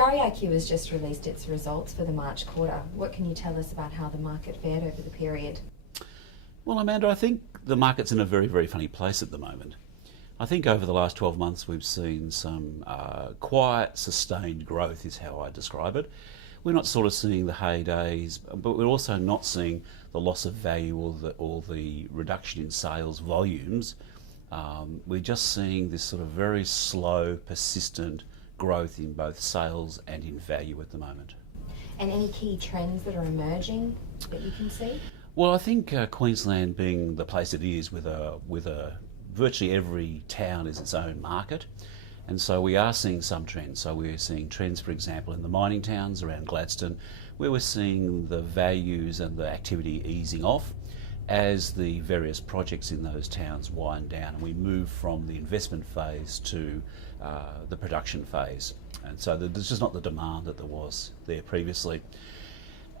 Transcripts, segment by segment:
REIQ has just released its results for the March quarter. What can you tell us about how the market fared over the period? Well, Amanda, I think the market's in a very, very funny place at the moment. I think over the last 12 months we've seen some quiet, sustained growth is how I describe it. We're not sort of seeing the heydays, but we're also not seeing the loss of value or the reduction in sales volumes. We're just seeing this sort of very slow, persistent growth in both sales and in value at the moment. And any key trends that are emerging that you can see? Well, I think Queensland being the place it is with virtually every town is its own market. And so we are seeing some trends. So we're seeing trends, for example, in the mining towns around Gladstone, where we're seeing the values and the activity easing off as the various projects in those towns wind down and we move from the investment phase to the production phase. And so there's just not the demand that there was there previously.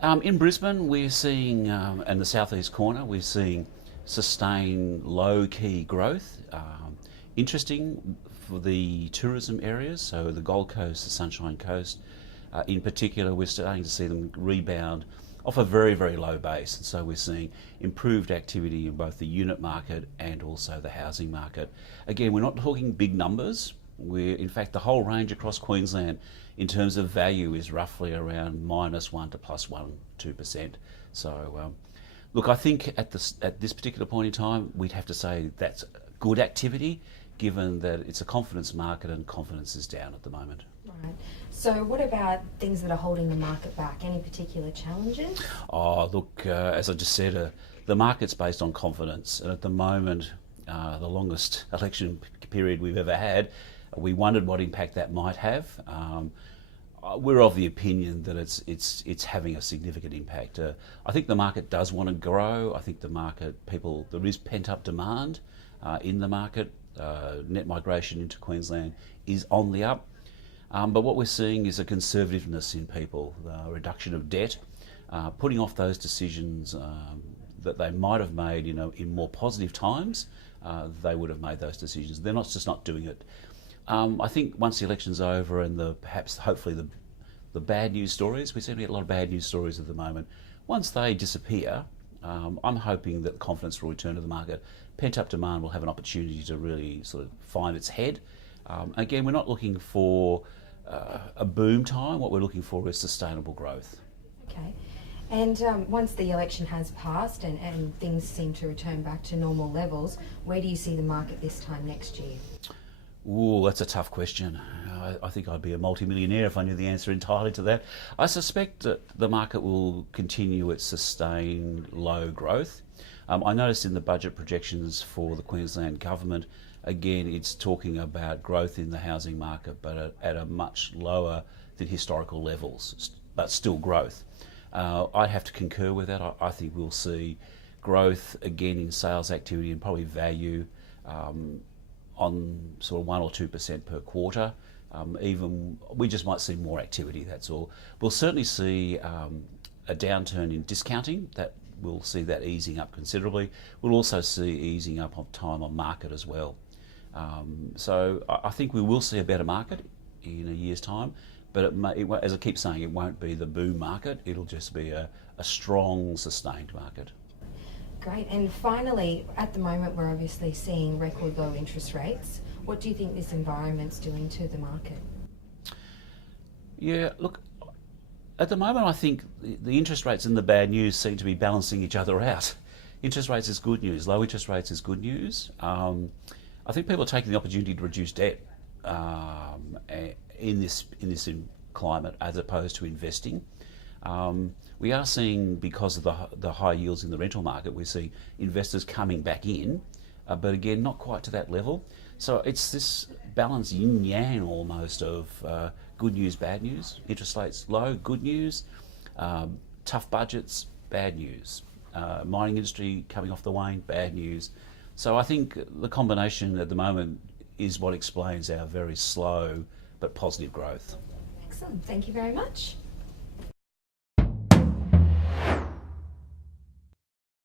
In Brisbane, we're seeing, and the southeast corner, we're seeing sustained low-key growth. Interesting for the tourism areas, so the Gold Coast, the Sunshine Coast, in particular, we're starting to see them rebound off a very, very low base. And so we're seeing improved activity in both the unit market and also the housing market. Again, we're not talking big numbers. In fact, the whole range across Queensland in terms of value is roughly around -1 to +1, 2%. So, look, I think at this particular point in time, we'd have to say that's good activity, given that it's a confidence market and confidence is down at the moment. Right. So what about things that are holding the market back? Any particular challenges? Oh, look, as I just said, the market's based on confidence. And at the moment, the longest election period we've ever had, we wondered what impact that might have. We're of the opinion that it's having a significant impact. I think the market does want to grow. I think there is pent-up demand in the market. Net migration into Queensland is on the up. But what we're seeing is a conservativeness in people, a reduction of debt, putting off those decisions that they might have made in more positive times. They would have made those decisions. They're just not doing it. I think once the election's over and hopefully the bad news stories, we seem to get a lot of bad news stories at the moment. Once they disappear, I'm hoping that confidence will return to the market. Pent-up demand will have an opportunity to really sort of find its head. Again, we're not looking for a boom time. What we're looking for is sustainable growth. Okay. And once the election has passed and things seem to return back to normal levels, where do you see the market this time next year? Ooh, that's a tough question. I think I'd be a multimillionaire if I knew the answer entirely to that. I suspect that the market will continue its sustained low growth. I noticed in the budget projections for the Queensland government, again, it's talking about growth in the housing market, but at a much lower than historical levels, but still growth. I have to concur with that. I think we'll see growth again in sales activity and probably value on sort of 1 or 2% per quarter. Even we just might see more activity, that's all. We'll certainly see a downturn in discounting. We'll see that easing up considerably. We'll also see easing up of time on market as well. So I think we will see a better market in a year's time, but as I keep saying, it won't be the boom market. It'll just be a strong, sustained market. Great. And finally, at the moment, we're obviously seeing record low interest rates. What do you think this environment's doing to the market? Yeah, look, at the moment, I think the interest rates and the bad news seem to be balancing each other out. Interest rates is good news. Low interest rates is good news. I think people are taking the opportunity to reduce debt in this climate as opposed to investing. We are seeing, because of the high yields in the rental market, we see investors coming back in, but again, not quite to that level. So it's this balance yin-yang almost of good news, bad news. Interest rates low, good news. Tough budgets, bad news. Mining industry coming off the wane, bad news. So I think the combination at the moment is what explains our very slow but positive growth. Excellent. Thank you very much.